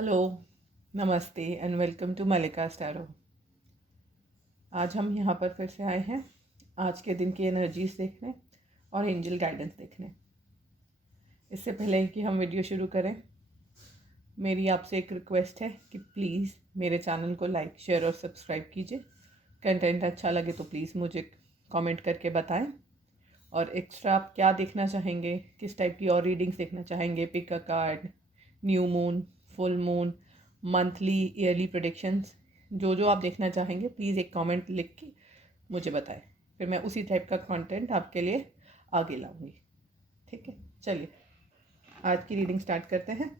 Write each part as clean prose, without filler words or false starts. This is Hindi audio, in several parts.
हेलो, नमस्ते एंड वेलकम टू मलिका स्टैरो। आज हम यहाँ पर फिर से आए हैं आज के दिन की एनर्जीज देखने और एंजल गाइडेंस देखने। इससे पहले कि हम वीडियो शुरू करें, मेरी आपसे एक रिक्वेस्ट है कि प्लीज़ मेरे चैनल को लाइक, शेयर और सब्सक्राइब कीजिए। कंटेंट अच्छा लगे तो प्लीज़ मुझे कमेंट करके बताएं। और एक्स्ट्रा आप क्या देखना चाहेंगे, किस टाइप की और रीडिंग्स देखना चाहेंगे, pick a card, new moon, full moon, monthly, yearly predictions, जो जो आप देखना चाहेंगे प्लीज़ एक कमेंट लिख के मुझे बताएं। फिर मैं उसी टाइप का कंटेंट आपके लिए आगे लाऊंगी। ठीक है, चलिए आज की रीडिंग स्टार्ट करते हैं।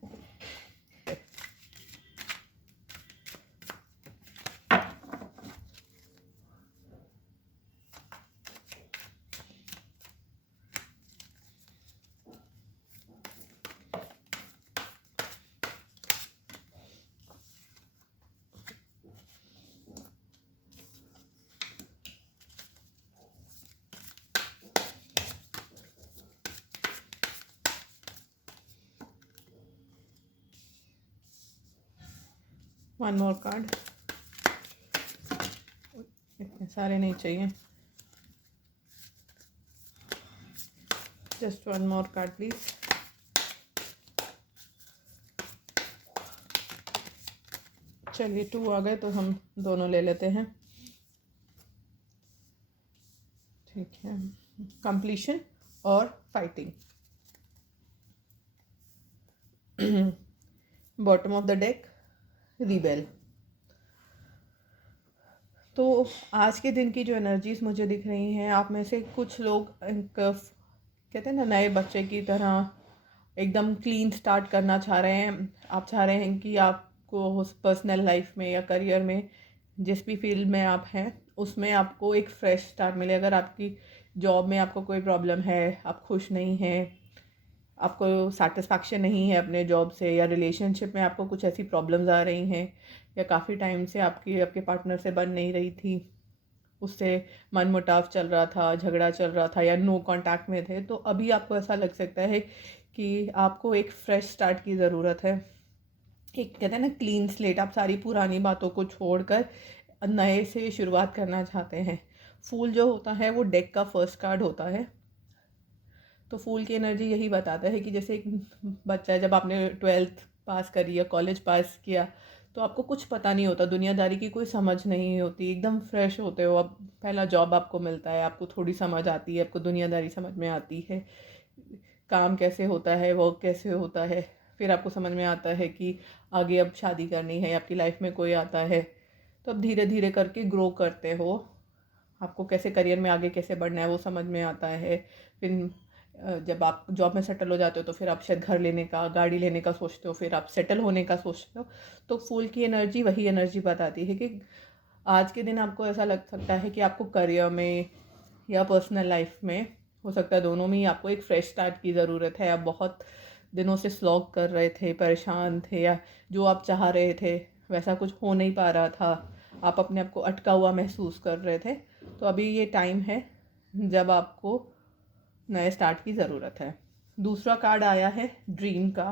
One more card. इतने सारे नहीं चाहिए, just one more card please. चलिए 2 आ गए तो हम दोनों ले लेते हैं। ठीक है, कंप्लीशन और fighting. Bottom of the deck, rebel. तो आज के दिन की जो एनर्जीज मुझे दिख रही हैं, आप में से कुछ लोग कहते हैं ना, नए बच्चे की तरह एकदम क्लीन स्टार्ट करना चाह रहे हैं। आप चाह रहे हैं कि आपको पर्सनल लाइफ में या करियर में, जिस भी फील्ड में आप हैं, उसमें आपको एक फ्रेश स्टार्ट मिले। अगर आपकी जॉब में आपको कोई प्रॉब्लम है, आप खुश नहीं हैं, आपको सेटिस्फैक्शन नहीं है अपने जॉब से, या रिलेशनशिप में आपको कुछ ऐसी प्रॉब्लम्स आ रही हैं, या काफ़ी टाइम से आपके पार्टनर से बन नहीं रही थी, उससे मनमुटाव चल रहा था, झगड़ा चल रहा था, या नो कांटेक्ट में थे, तो अभी आपको ऐसा लग सकता है कि आपको एक फ्रेश स्टार्ट की ज़रूरत है। एक कहते हैं ना, क्लीन स्लेट। आप सारी पुरानी बातों को छोड़कर नए से शुरुआत करना चाहते हैं। फूल जो होता है वो डेक का फर्स्ट कार्ड होता है। तो फूल की एनर्जी यही बताता है कि जैसे एक बच्चा, जब आपने 12th पास करी या कॉलेज पास किया, तो आपको कुछ पता नहीं होता, दुनियादारी की कोई समझ नहीं होती, एकदम फ्रेश होते हो। अब पहला जॉब आपको मिलता है, आपको थोड़ी समझ आती है, आपको दुनियादारी समझ में आती है, काम कैसे होता है, वर्क कैसे होता है। फिर आपको समझ में आता है कि आगे अब शादी करनी है, आपकी लाइफ में कोई आता है, तो अब धीरे धीरे करके ग्रो करते हो। आपको कैसे करियर में आगे कैसे बढ़ना है वो समझ में आता है। फिर जब आप जॉब में सेटल हो जाते हो तो फिर आप शायद घर लेने का, गाड़ी लेने का सोचते हो, फिर आप सेटल होने का सोचते हो। तो फूल की एनर्जी वही एनर्जी बताती है कि आज के दिन आपको ऐसा लग सकता है कि आपको करियर में या पर्सनल लाइफ में, हो सकता है दोनों में ही, आपको एक फ्रेश स्टार्ट की ज़रूरत है। आप बहुत दिनों से स्लॉग कर रहे थे, परेशान थे, या जो आप चाह रहे थे वैसा कुछ हो नहीं पा रहा था, आप अपने आप को अटका हुआ महसूस कर रहे थे। तो अभी ये टाइम है जब आपको नए स्टार्ट की ज़रूरत है। दूसरा कार्ड आया है ड्रीम का।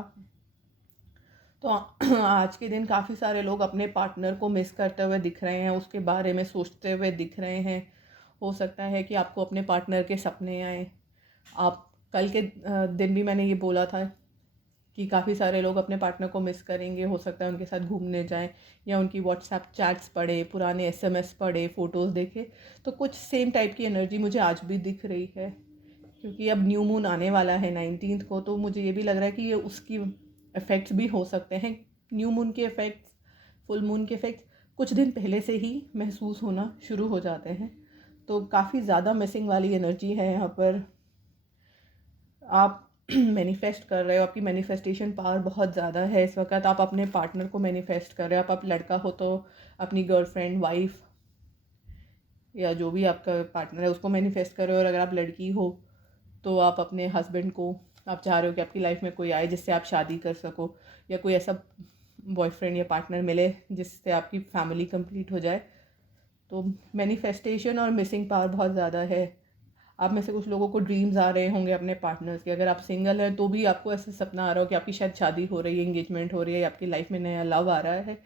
तो आज के दिन काफ़ी सारे लोग अपने पार्टनर को मिस करते हुए दिख रहे हैं, उसके बारे में सोचते हुए दिख रहे हैं। हो सकता है कि आपको अपने पार्टनर के सपने आए। आप कल के दिन भी मैंने ये बोला था कि काफ़ी सारे लोग अपने पार्टनर को मिस करेंगे। हो सकता है उनके साथ घूमने जाएं, या उनकी व्हाट्सएप चैट्स पढ़े, पुराने एसएमएस पढ़े, फ़ोटोज़ देखे। तो कुछ सेम टाइप की एनर्जी मुझे आज भी दिख रही है, क्योंकि अब न्यू मून आने वाला है 19th को। तो मुझे ये भी लग रहा है कि ये उसकी इफ़ेक्ट्स भी हो सकते हैं। न्यू मून के इफ़ेक्ट्स, फुल मून के इफ़ेक्ट्स कुछ दिन पहले से ही महसूस होना शुरू हो जाते हैं। तो काफ़ी ज़्यादा मिसिंग वाली एनर्जी है यहाँ पर। आप मैनिफेस्ट कर रहे हो, आपकी मैनिफेस्टेशन पावर बहुत ज़्यादा है इस वक्त। आप अपने पार्टनर को मैनिफेस्ट कर रहे हो। आप लड़का हो तो अपनी गर्लफ्रेंड, वाइफ, या जो भी आपका पार्टनर है उसको मैनिफेस्ट कर रहे हो। और अगर आप लड़की हो तो आप अपने हस्बैंड को, आप चाह रहे हो कि आपकी लाइफ में कोई आए जिससे आप शादी कर सको, या कोई ऐसा बॉयफ्रेंड या पार्टनर मिले जिससे आपकी फैमिली कंप्लीट हो जाए। तो मैनिफेस्टेशन और मिसिंग पावर बहुत ज़्यादा है। आप में से कुछ लोगों को ड्रीम्स आ रहे होंगे अपने पार्टनर्स के। अगर आप सिंगल हैं तो भी आपको ऐसा सपना आ रहा हो कि आपकी शायद शादी हो रही है, एंगेजमेंट हो रही है, आपकी लाइफ में नया लव आ रहा है,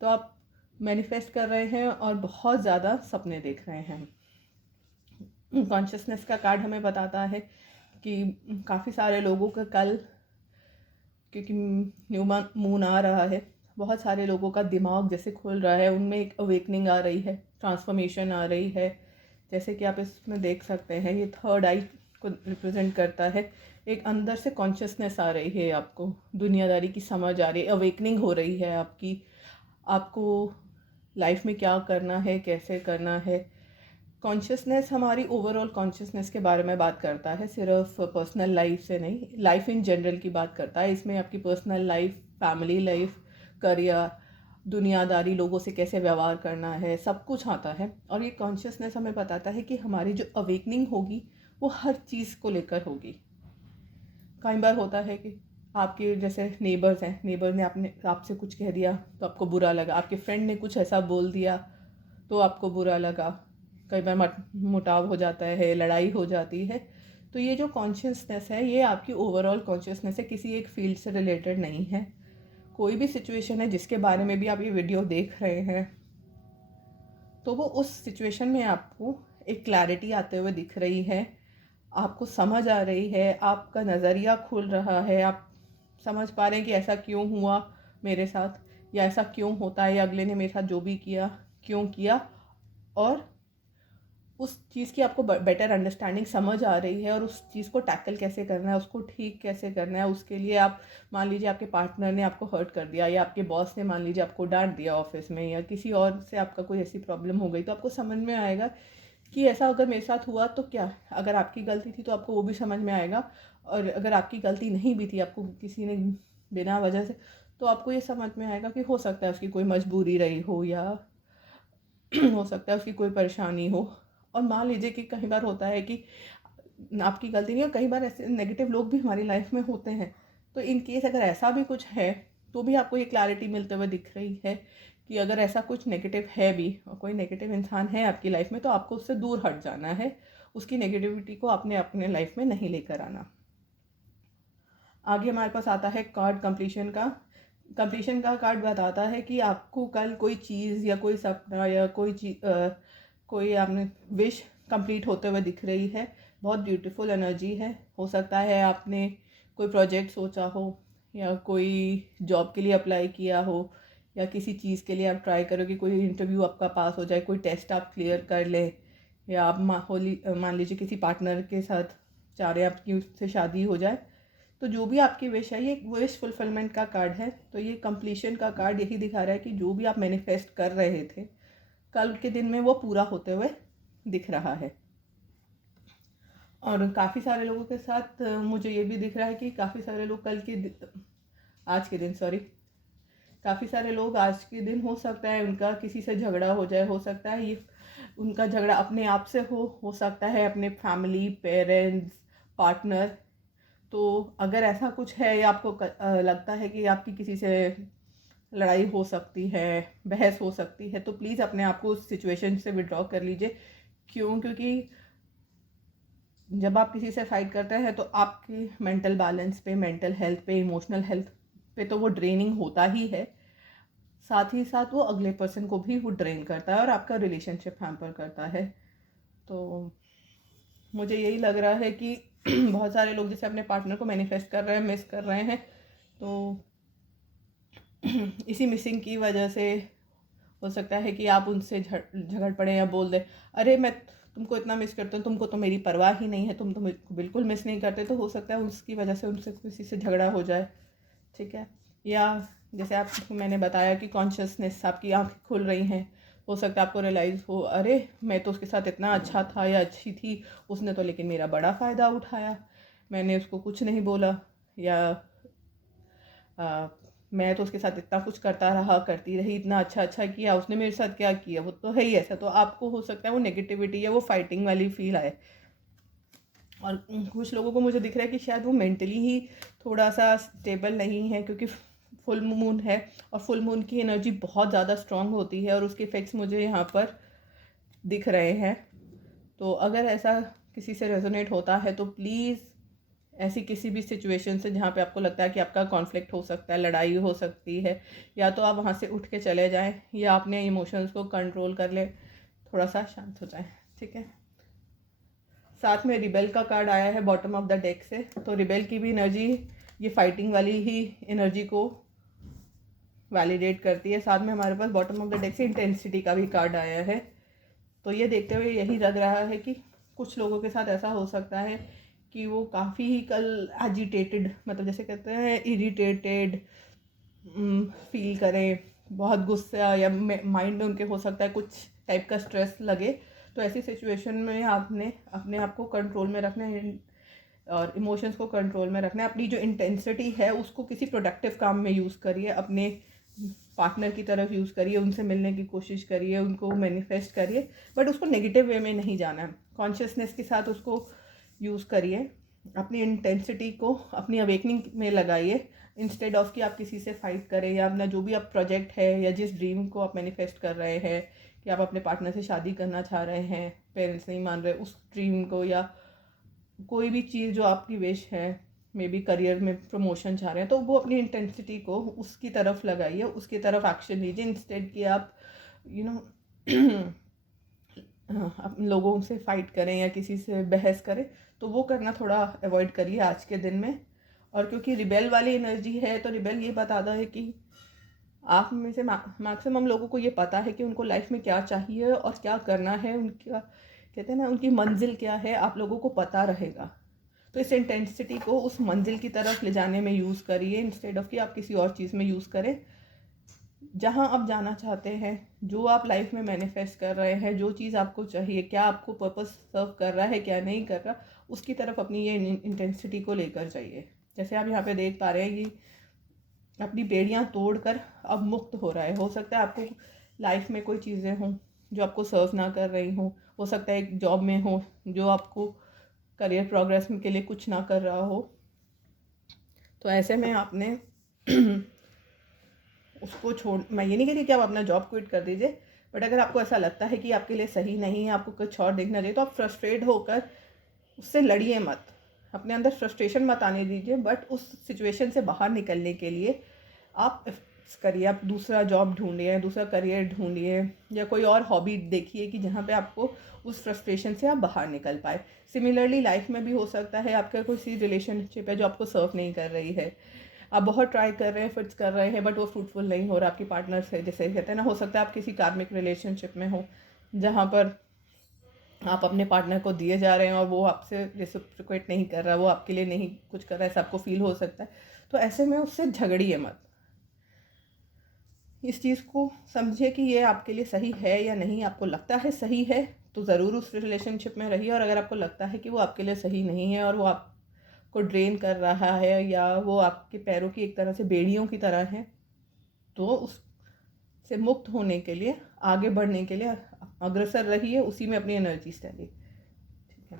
तो आप मैनिफेस्ट कर रहे हैं और बहुत ज़्यादा सपने देख रहे हैं। कॉन्शियसनेस का कार्ड हमें बताता है कि काफ़ी सारे लोगों का कल, क्योंकि न्यू मून आ रहा है, बहुत सारे लोगों का दिमाग जैसे खुल रहा है, उनमें एक अवेकनिंग आ रही है, ट्रांसफॉर्मेशन आ रही है। जैसे कि आप इसमें देख सकते हैं, ये थर्ड आई को रिप्रेजेंट करता है। एक अंदर से कॉन्शियसनेस आ रही है, आपको दुनियादारी की समझ आ रही है, अवेकनिंग हो रही है आपकी, आपको लाइफ में क्या करना है, कैसे करना है। कॉन्शियसनेस हमारी ओवरऑल कॉन्शियसनेस के बारे में बात करता है, सिर्फ पर्सनल लाइफ से नहीं, लाइफ इन जनरल की बात करता है। इसमें आपकी personal life, family life, career, दुनियादारी, लोगों से कैसे व्यवहार करना है, सब कुछ आता है। और ये कॉन्शियसनेस हमें बताता है कि हमारी जो अवेकनिंग होगी वो हर चीज़ को लेकर होगी। कई बार होता है कि आपके जैसे नेबर्स हैं, नेबर ने आपसे कुछ कह दिया तो आपको बुरा लगा, आपके फ्रेंड ने कुछ ऐसा बोल दिया तो आपको बुरा लगा, कई बार मुटाव हो जाता है, लड़ाई हो जाती है। तो ये जो कॉन्शियसनेस है ये आपकी ओवरऑल कॉन्शियसनेस है, किसी एक फील्ड से रिलेटेड नहीं है। कोई भी सिचुएशन है जिसके बारे में भी आप ये वीडियो देख रहे हैं, तो वो उस सिचुएशन में आपको एक क्लैरिटी आते हुए दिख रही है, आपको समझ आ रही है, आपका नज़रिया खुल रहा है, आप समझ पा रहे हैं कि ऐसा क्यों हुआ मेरे साथ, या ऐसा क्यों होता है, या अगले ने मेरे साथ जो भी किया क्यों किया, और उस चीज़ की आपको बेटर अंडरस्टैंडिंग समझ आ रही है, और उस चीज़ को टैकल कैसे करना है, उसको ठीक कैसे करना है। उसके लिए आप मान लीजिए आपके पार्टनर ने आपको हर्ट कर दिया, या आपके बॉस ने मान लीजिए आपको डांट दिया ऑफिस में, या किसी और से आपका कोई ऐसी प्रॉब्लम हो गई, तो आपको समझ में आएगा कि ऐसा अगर मेरे साथ हुआ तो क्या, अगर आपकी गलती थी तो आपको वो भी समझ में आएगा, और अगर आपकी गलती नहीं भी थी, आपको किसी ने बिना वजह से, तो आपको ये समझ में आएगा कि हो सकता है उसकी कोई मजबूरी रही हो, या हो सकता है उसकी कोई परेशानी हो। और मान लीजिए कि कई बार होता है कि आपकी गलती नहीं है, कई बार ऐसे नेगेटिव लोग भी हमारी लाइफ में होते हैं, तो इन केस अगर ऐसा भी कुछ है तो भी आपको ये क्लैरिटी मिलते हुए दिख रही है कि अगर ऐसा कुछ नेगेटिव है भी, और कोई नेगेटिव इंसान है आपकी लाइफ में, तो आपको उससे दूर हट जाना है, उसकी नेगेटिविटी को आपने अपने लाइफ में नहीं लेकर आना। आगे हमारे पास आता है कार्ड कंप्लीशन का। कंप्लीशन का कार्ड बताता है कि आपको कल कोई चीज़ या कोई सपना या कोई आपने विश कंप्लीट होते हुए दिख रही है। बहुत ब्यूटीफुल एनर्जी है। हो सकता है आपने कोई प्रोजेक्ट सोचा हो, या कोई जॉब के लिए अप्लाई किया हो, या किसी चीज़ के लिए आप ट्राई करो कि कोई इंटरव्यू आपका पास हो जाए, कोई टेस्ट आप क्लियर कर लें, या आप मान लीजिए किसी पार्टनर के साथ चाह रहे हैं आपकी उससे शादी हो जाए। तो जो भी आपकी विश है, ये विश फुलफिलमेंट का कार्ड है। तो ये कंप्लीशन का कार्ड यही दिखा रहा है कि जो भी आप मैनिफेस्ट कर रहे थे, कल के दिन में वो पूरा होते हुए दिख रहा है। और काफ़ी सारे लोगों के साथ मुझे ये भी दिख रहा है कि काफ़ी सारे लोग काफ़ी सारे लोग आज के दिन हो सकता है उनका किसी से झगड़ा हो जाए, हो सकता है ये उनका झगड़ा अपने आप से हो सकता है अपने फैमिली, पेरेंट्स, पार्टनर। तो अगर ऐसा कुछ है, या आपको लगता है कि आपकी किसी से लड़ाई हो सकती है, बहस हो सकती है, तो प्लीज़ अपने आप को उस सिचुएशन से विड्रॉ कर लीजिए। क्योंकि जब आप किसी से फाइट करते हैं तो आपकी मेंटल बैलेंस पे, मेंटल हेल्थ पे, इमोशनल हेल्थ पे तो वो ड्रेनिंग होता ही है, साथ ही साथ वो अगले पर्सन को भी वो ड्रेन करता है और आपका रिलेशनशिप हैम्पर करता है। तो मुझे यही लग रहा है कि बहुत सारे लोग जैसे अपने पार्टनर को मैनिफेस्ट कर रहे हैं, मिस कर रहे हैं, तो इसी मिसिंग की वजह से हो सकता है कि आप उनसे झगड़ पड़े, या बोल दे अरे मैं तुमको इतना मिस करता हूँ, तुमको तो मेरी परवाह ही नहीं है, तुम तो मुझको बिल्कुल मिस नहीं करते। तो हो सकता है उसकी वजह से उनसे किसी से झगड़ा हो जाए, ठीक है। या जैसे आप मैंने बताया कि कॉन्शियसनेस, आपकी आँखें खुल रही हैं, हो सकता है आपको रियलाइज़ हो अरे मैं तो उसके साथ इतना अच्छा था या अच्छी थी, उसने तो लेकिन मेरा बड़ा फ़ायदा उठाया, मैंने उसको कुछ नहीं बोला, या मैं तो उसके साथ इतना कुछ करता रहा, करती रही, इतना अच्छा अच्छा किया, उसने मेरे साथ क्या किया, वो तो है ही ऐसा। तो आपको हो सकता है वो नेगेटिविटी या वो फाइटिंग वाली फील आए। और कुछ लोगों को मुझे दिख रहा है कि शायद वो मेंटली ही थोड़ा सा स्टेबल नहीं है, क्योंकि फुल मून है, और फुल मून की एनर्जी बहुत ज़्यादा स्ट्रांग होती है, और उसके इफ़ेक्ट्स मुझे यहाँ पर दिख रहे हैं। तो अगर ऐसा किसी से रेजोनेट होता है तो प्लीज़ ऐसी किसी भी सिचुएशन से जहाँ पे आपको लगता है कि आपका कॉन्फ्लिक्ट हो सकता है, लड़ाई हो सकती है, या तो आप वहाँ से उठ के चले जाएं या अपने इमोशंस को कंट्रोल कर ले, थोड़ा सा शांत हो जाएं, ठीक है। साथ में रिबेल का कार्ड आया है बॉटम ऑफ द डेक से, तो रिबेल की भी एनर्जी ये फाइटिंग वाली ही एनर्जी को वैलिडेट करती है। साथ में हमारे पास बॉटम ऑफ द डेक से इंटेंसिटी का भी कार्ड आया है। तो ये देखते हुए यही लग रहा है कि कुछ लोगों के साथ ऐसा हो सकता है कि वो काफ़ी ही कल एजिटेटेड, मतलब जैसे कहते हैं इरिटेटेड फील करें, बहुत गुस्सा या माइंड में उनके हो सकता है कुछ टाइप का स्ट्रेस लगे। तो ऐसी सिचुएशन में आपने अपने आप को कंट्रोल में रखना है और इमोशंस को कंट्रोल में रखना है। अपनी जो इंटेंसिटी है उसको किसी प्रोडक्टिव काम में यूज़ करिए, अपने पार्टनर की तरफ यूज़ करिए, उनसे मिलने की कोशिश करिए, उनको मैनिफेस्ट करिए, बट उसको नेगेटिव वे में नहीं जाना है। कॉन्शियसनेस के साथ उसको यूज़ करिए, अपनी इंटेंसिटी को अपनी अवेकनिंग में लगाइए, इंस्टेड ऑफ कि आप किसी से फाइट करें या अपना जो भी आप प्रोजेक्ट है या जिस ड्रीम को आप मैनिफेस्ट कर रहे हैं कि आप अपने पार्टनर से शादी करना चाह रहे हैं, पेरेंट्स नहीं मान रहे उस ड्रीम को, या कोई भी चीज़ जो आपकी विश है, मे बी करियर में प्रमोशन चाह रहे हैं, तो वो अपनी इंटेंसिटी को उसकी तरफ लगाइए, उसकी तरफ एक्शन लीजिए, इंस्टेड कि आप यू नो लोगों से फाइट करें या किसी से बहस करें, तो वो करना थोड़ा अवॉइड करिए आज के दिन में। और क्योंकि रिबेल वाली एनर्जी है तो रिबेल ये बताता है कि आप में से मैक्सिमम लोगों को ये पता है कि उनको लाइफ में क्या चाहिए और क्या करना है, उनका कहते हैं ना उनकी मंजिल क्या है, आप लोगों को पता रहेगा। तो इस इंटेंसिटी को उस मंजिल की तरफ ले जाने में यूज़ करिए, इंस्टेड ऑफ कि आप किसी और चीज़ में यूज़ करें। जहाँ आप जाना चाहते हैं, जो आप लाइफ में मैनिफेस्ट कर रहे हैं, जो चीज़ आपको चाहिए, क्या आपको पर्पस सर्व कर रहा है क्या नहीं कर रहा, उसकी तरफ अपनी ये इंटेंसिटी को लेकर जाइए। जैसे आप यहाँ पे देख पा रहे हैं कि अपनी बेड़ियाँ तोड़कर अब मुक्त हो रहा है। हो सकता है आपको लाइफ में कोई चीज़ें हों जो आपको सर्व ना कर रही हों, हो सकता है एक जॉब में हो जो आपको करियर प्रोग्रेस के लिए कुछ ना कर रहा हो। तो ऐसे में आपने उसको छोड़, मैं ये नहीं कह रही कि आप अपना जॉब क्विट कर दीजिए, बट अगर आपको ऐसा लगता है कि आपके लिए सही नहीं है, आपको कुछ और देखना चाहिए, तो आप फ्रस्ट्रेट होकर उससे लड़िए मत, अपने अंदर फ्रस्ट्रेशन मत आने दीजिए, बट उस सिचुएशन से बाहर निकलने के लिए आप करिए, आप दूसरा जॉब ढूंढिए, दूसरा करियर ढूंढिए, या कोई और हॉबी देखिए कि जहाँ पे आपको उस फ्रस्ट्रेशन से आप बाहर निकल पाए। सिमिलरली लाइफ में भी हो सकता है आपका कोई सी रिलेशनशिप है जो आपको सर्व नहीं कर रही है, आप बहुत ट्राई कर रहे हैं, फिट्स कर रहे हैं, बट वो फ्रूटफुल नहीं हो रहा आपकी पार्टनर से। जैसे कहते हैं ना, हो सकता है आप किसी कार्मिक रिलेशनशिप में हो जहाँ पर आप अपने पार्टनर को दिए जा रहे हैं और वो आपसे रेसिप्रोकेट नहीं कर रहा, वो आपके लिए नहीं कुछ कर रहा है, ऐसा आपको फील हो सकता है। तो ऐसे में उससे झगड़िए मत, इस चीज़ को समझिए कि ये आपके लिए सही है या नहीं। आपको लगता है सही है तो ज़रूर उस रिलेशनशिप में रहिए, और अगर आपको लगता है कि वो आपके लिए सही नहीं है और वो आपको ड्रेन कर रहा है या वो आपके पैरों की एक तरह से बेड़ियों की तरह है, तो उससे मुक्त होने के लिए, आगे बढ़ने के लिए अग्रसर रहिए, उसी में अपनी एनर्जी डालिए, ठीक है।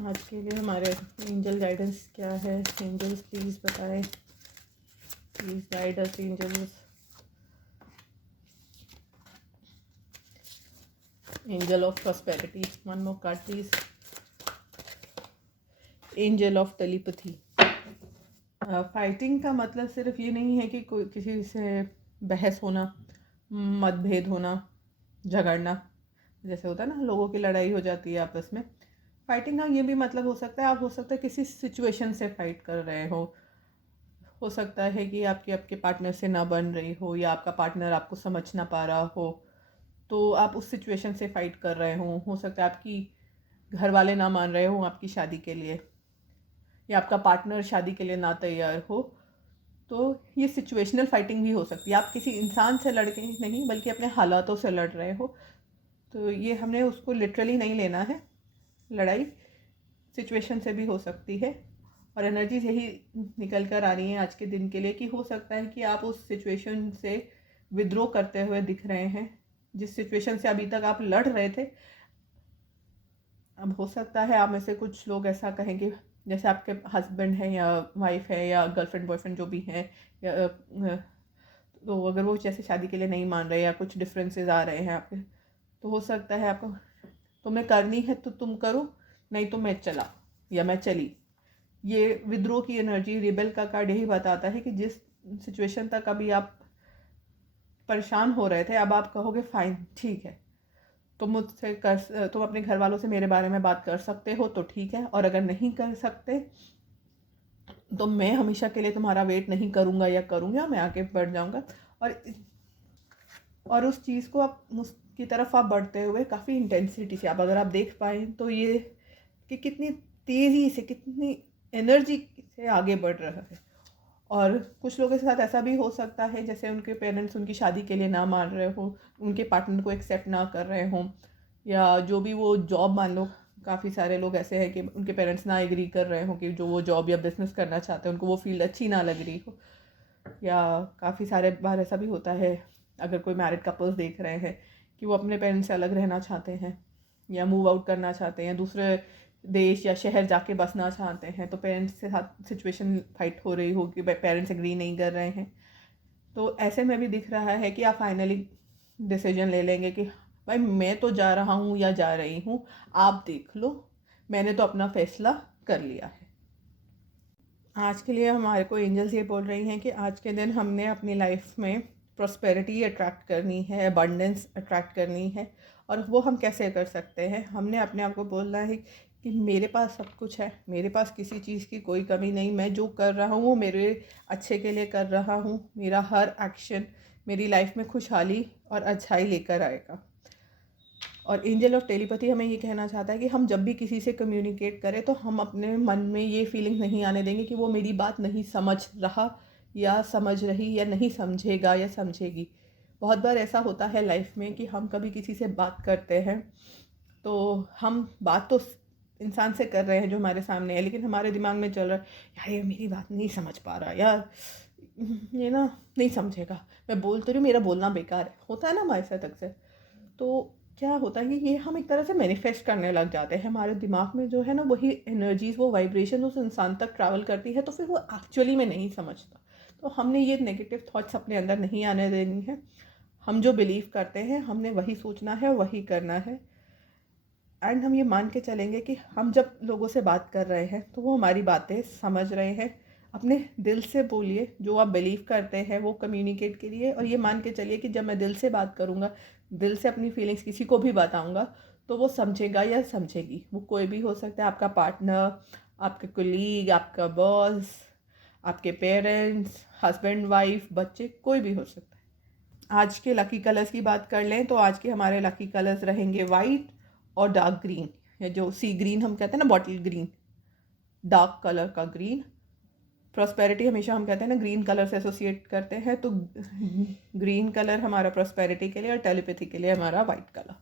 आज के लिए हमारे एंजल गाइडेंस क्या है? एंजल्स प्लीज़ बताएं, please guide us angels. Angel of prosperity, one more card please. Angel of telepathy. Fighting का मतलब सिर्फ ये नहीं है कि कोई किसी से बहस होना, मतभेद होना, झगड़ना, जैसे होता है ना लोगों की लड़ाई हो जाती है आपस में। फाइटिंग का ये भी मतलब हो सकता है, आप हो सकता है किसी सिचुएशन से फाइट कर रहे हो सकता है कि आपके पार्टनर से ना बन रही हो, या आपका पार्टनर आपको समझ ना पा रहा हो, तो आप उस सिचुएशन से फाइट कर रहे हो सकता है आपकी घर वाले ना मान रहे हो आपकी शादी के लिए, या आपका पार्टनर शादी के लिए ना तैयार हो। तो ये सिचुएशनल फाइटिंग भी हो सकती है, आप किसी इंसान से लड़ के नहीं बल्कि अपने हालातों से लड़ रहे हो। तो ये हमने उसको लिटरली नहीं लेना है, लड़ाई सिचुएशन से भी हो सकती है। और एनर्जीज यही निकल कर आ रही हैं आज के दिन के लिए कि हो सकता है कि आप उस सिचुएशन से विद्रोह करते हुए दिख रहे हैं, जिस सिचुएशन से अभी तक आप लड़ रहे थे। अब हो सकता है आप में से कुछ लोग ऐसा कहेंगे, जैसे आपके हस्बैंड है या वाइफ है या गर्लफ्रेंड बॉयफ्रेंड जो भी हैं, या तो अगर वो जैसे शादी के लिए नहीं मान रहे या कुछ डिफरेंसेस आ रहे हैं आपके, तो हो सकता है आपको, तुम्हें करनी है तो तुम करो, नहीं तो मैं चला या मैं चली। ये विद्रोह की एनर्जी, रिबेल का कार्ड यही बताता है कि जिस सिचुएशन तक अभी आप परेशान हो रहे थे, अब आप कहोगे फाइन ठीक है, तुम अपने घर वालों से मेरे बारे में बात कर सकते हो तो ठीक है, और अगर नहीं कर सकते तो मैं हमेशा के लिए तुम्हारा वेट नहीं करूँगा या करूँगा, मैं आगे बढ़ जाऊँगा। और उस चीज़ को आप उसकी तरफ आप बढ़ते हुए काफ़ी इंटेंसिटी से, आप अगर आप देख पाएँ तो ये कि कितनी तेज़ी से, कितनी एनर्जी से आगे बढ़ रहा है। और कुछ लोगों के साथ ऐसा भी हो सकता है जैसे उनके पेरेंट्स उनकी शादी के लिए ना मान रहे हो, उनके पार्टनर को एक्सेप्ट ना कर रहे हों, या जो भी वो जॉब, मान लो काफ़ी सारे लोग ऐसे हैं कि उनके पेरेंट्स ना एग्री कर रहे हो कि जो वो जॉब या बिज़नेस करना चाहते हैं उनको वो फील्ड अच्छी ना लग रही हो। या काफ़ी सारे बार ऐसा भी होता है, अगर कोई मैरिड कपल्स देख रहे हैं कि वो अपने पेरेंट्स से अलग रहना चाहते हैं या मूव आउट करना चाहते हैं, दूसरे देश या शहर जाके बसना चाहते हैं, तो पेरेंट्स के साथ सिचुएशन फाइट हो रही हो कि पेरेंट्स एग्री नहीं कर रहे हैं, तो ऐसे में भी दिख रहा है कि आप फाइनली डिसीजन ले लेंगे कि भाई मैं तो जा रहा हूँ या जा रही हूँ, आप देख लो, मैंने तो अपना फैसला कर लिया है। आज के लिए हमारे को एंजल्स ये बोल रही हैं कि आज के दिन हमने अपनी लाइफ में प्रॉस्पेरिटी अट्रैक्ट करनी है, अबंडेंस अट्रैक्ट करनी है। और वो हम कैसे कर सकते हैं? हमने अपने आप को बोलना है कि मेरे पास सब कुछ है, मेरे पास किसी चीज़ की कोई कमी नहीं, मैं जो कर रहा हूँ वो मेरे अच्छे के लिए कर रहा हूँ, मेरा हर एक्शन मेरी लाइफ में खुशहाली और अच्छाई लेकर आएगा। और एंजल ऑफ टेलीपैथी हमें ये कहना चाहता है कि हम जब भी किसी से कम्युनिकेट करें तो हम अपने मन में ये फीलिंग नहीं आने देंगे कि वो मेरी बात नहीं समझ रहा या समझ रही या नहीं समझेगा या समझेगी। बहुत बार ऐसा होता है लाइफ में कि हम कभी किसी से बात करते हैं तो हम बात तो इंसान से कर रहे हैं जो हमारे सामने है, लेकिन हमारे दिमाग में चल रहा है यार ये मेरी बात नहीं समझ पा रहा, यार ये ना नहीं समझेगा, मैं बोल तो रही हूँ मेरा बोलना बेकार है, होता है ना हमारे साथ अक्सर। तो क्या होता है कि ये हम एक तरह से मैनिफेस्ट करने लग जाते हैं, हमारे दिमाग में जो है ना वही एनर्जीज, वो वाइब्रेशन उस इंसान तक ट्रैवल करती है, तो फिर वो एक्चुअली में नहीं समझता। तो हमने ये नेगेटिव थॉट्स अपने अंदर नहीं आने देनी है। हम जो बिलीव करते हैं हमने वही सोचना है, वही करना है। एंड हम ये मान के चलेंगे कि हम जब लोगों से बात कर रहे हैं तो वो हमारी बातें समझ रहे हैं। अपने दिल से बोलिए, जो आप बिलीव करते हैं वो कम्युनिकेट करिए, और ये मान के चलिए कि जब मैं दिल से बात करूँगा, दिल से अपनी फीलिंग्स किसी को भी बताऊँगा तो वो समझेगा या समझेगी। वो कोई भी हो सकता है, आपका पार्टनर, आपके कोलीग, आपका बॉस, आपके पेरेंट्स, हस्बैंड वाइफ, बच्चे, कोई भी हो सकता है। आज के लकी कलर्स की बात कर लें तो आज के हमारे लकी कलर्स रहेंगे वाइट और डार्क ग्रीन, या जो सी ग्रीन हम कहते हैं ना, बॉटल ग्रीन, डार्क कलर का ग्रीन। प्रॉस्पेरिटी हमेशा हम कहते हैं ना ग्रीन कलर से एसोसिएट करते हैं, तो ग्रीन कलर हमारा प्रॉस्पेरिटी के लिए और टेलीपैथी के लिए हमारा वाइट कलर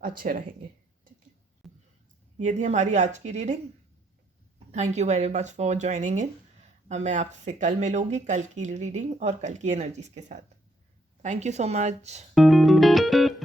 अच्छे रहेंगे। ठीक है, ये थी हमारी आज की reading. Thank you very much for joining in. मैं आपसे कल मिलूँगी, कल की रीडिंग और कल की एनर्जीज के साथ। Thank you so much.